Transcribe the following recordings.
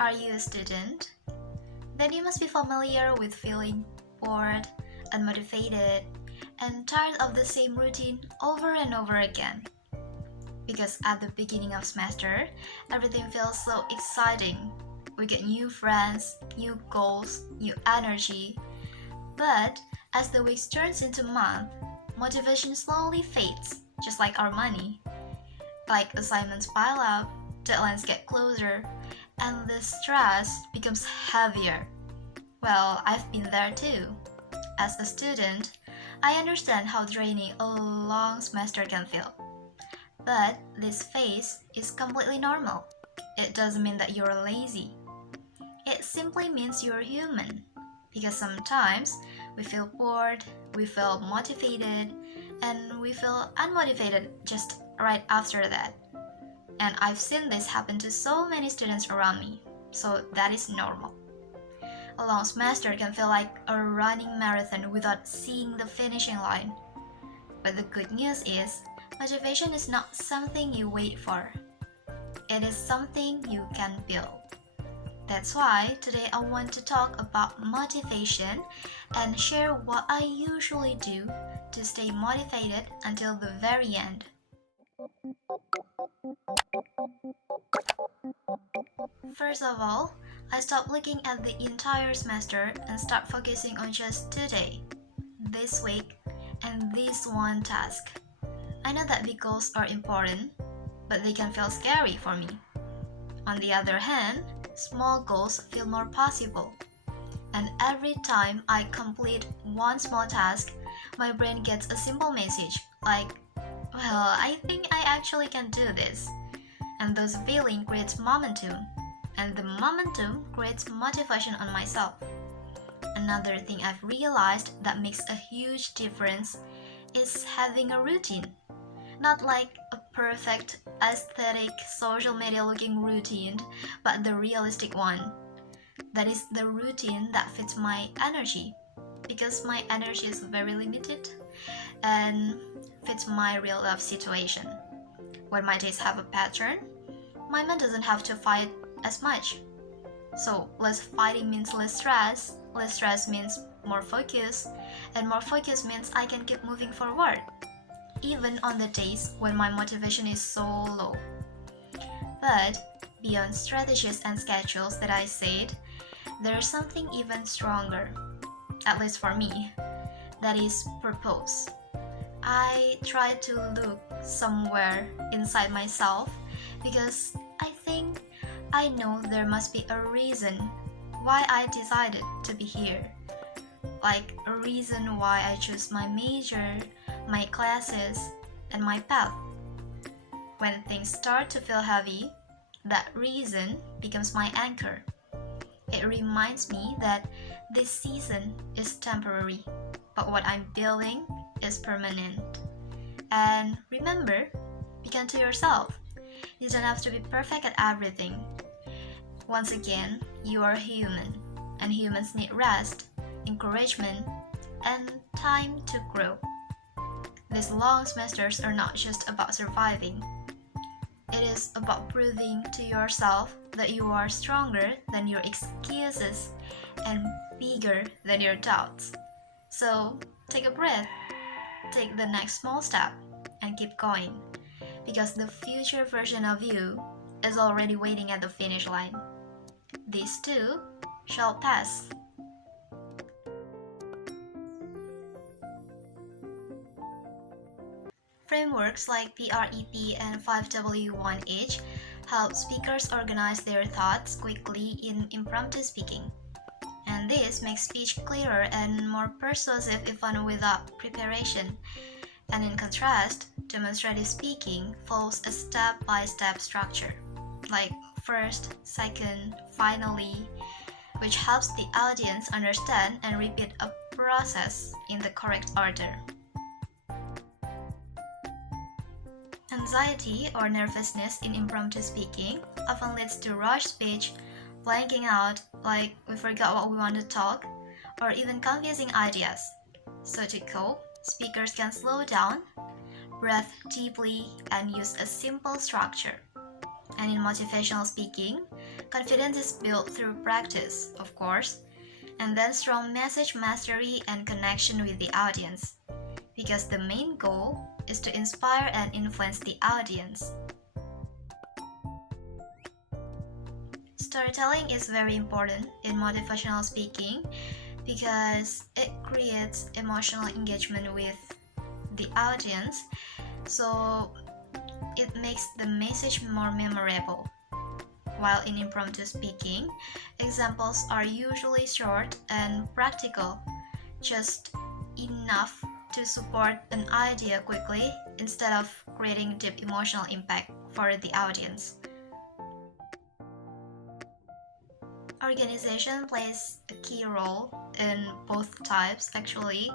Are you a student? Then you must be familiar with feeling bored, unmotivated, and tired of the same routine over and over again. Because at the beginning of semester, everything feels so exciting. We get new friends, new goals, new energy. But as the weeks turns into months, motivation slowly fades, just like our money. Like assignments pile up, deadlines get closer, and the stress becomes heavier. Well, I've been there too. As a student, I understand how draining a long semester can feel. But this phase is completely normal. It doesn't mean that you're lazy. It simply means you're human. Because sometimes we feel bored, we feel motivated, and we feel unmotivated just right after that. And I've seen this happen to so many students around me, so that is normal. A long semester can feel like a running marathon without seeing the finishing line. But the good news is, motivation is not something you wait for. It is something you can build. That's why today I want to talk about motivation and share what I usually do to stay motivated until the very end. First of all, I stop looking at the entire semester and start focusing on just today, this week, and this one task. I know that big goals are important, but they can feel scary for me. On the other hand, small goals feel more possible. And every time I complete one small task, my brain gets a simple message like, well, I think I actually can do this. And those feeling creates momentum. And the momentum creates motivation on myself. Another thing I've realized that makes a huge difference is having a routine. Not like a perfect, aesthetic, social media looking routine, but the realistic one. That is the routine that fits my energy. Because my energy is very limited and fits my real life situation. When my days have a pattern, my mind doesn't have to fight as much. So less fighting means less stress means more focus, and more focus means I can keep moving forward, even on the days when my motivation is so low. But beyond strategies and schedules that I said, there's something even stronger, at least for me, that is purpose. I try to look somewhere inside myself because I think I know there must be a reason why I decided to be here. Like a reason why I chose my major, my classes, and my path. When things start to feel heavy, that reason becomes my anchor. It reminds me that this season is temporary, but what I'm building is permanent. And remember, be kind to yourself. You don't have to be perfect at everything. Once again, you are human, and humans need rest, encouragement, and time to grow. These long semesters are not just about surviving. It is about proving to yourself that you are stronger than your excuses and bigger than your doubts. So, take a breath, take the next small step, and keep going. Because the future version of you is already waiting at the finish line. This too shall pass. Frameworks like PREP and 5W1H help speakers organize their thoughts quickly in impromptu speaking. And this makes speech clearer and more persuasive even without preparation. And in contrast, demonstrative speaking follows a step-by-step structure, like first, second, finally, which helps the audience understand and repeat a process in the correct order. Anxiety or nervousness in impromptu speaking often leads to rushed speech, blanking out, like we forgot what we want to talk, or even confusing ideas. So to cope, speakers can slow down, breathe deeply, and use a simple structure. And in motivational speaking, Confidence is built through practice, of course, and then strong message mastery and connection with the audience, because the main goal is to inspire and influence the audience. Storytelling is very important in motivational speaking because it creates emotional engagement with the audience, so it makes the message more memorable. While in impromptu speaking, examples are usually short and practical, just enough to support an idea quickly instead of creating deep emotional impact for the audience. Organization plays a key role in both types actually,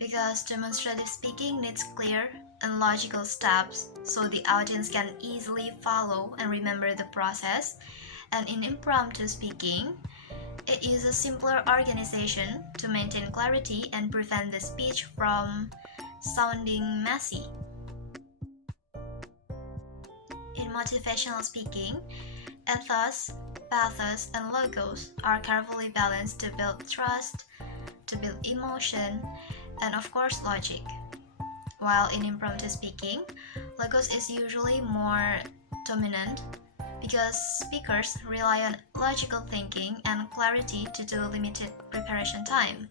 because demonstrative speaking needs clear and logical steps so the audience can easily follow and remember the process, and in impromptu speaking, it uses simpler organization to maintain clarity and prevent the speech from sounding messy. In motivational speaking, ethos, pathos, and logos are carefully balanced to build trust, to build emotion, and of course logic. While in impromptu speaking, logos is usually more dominant because speakers rely on logical thinking and clarity due to limited preparation time.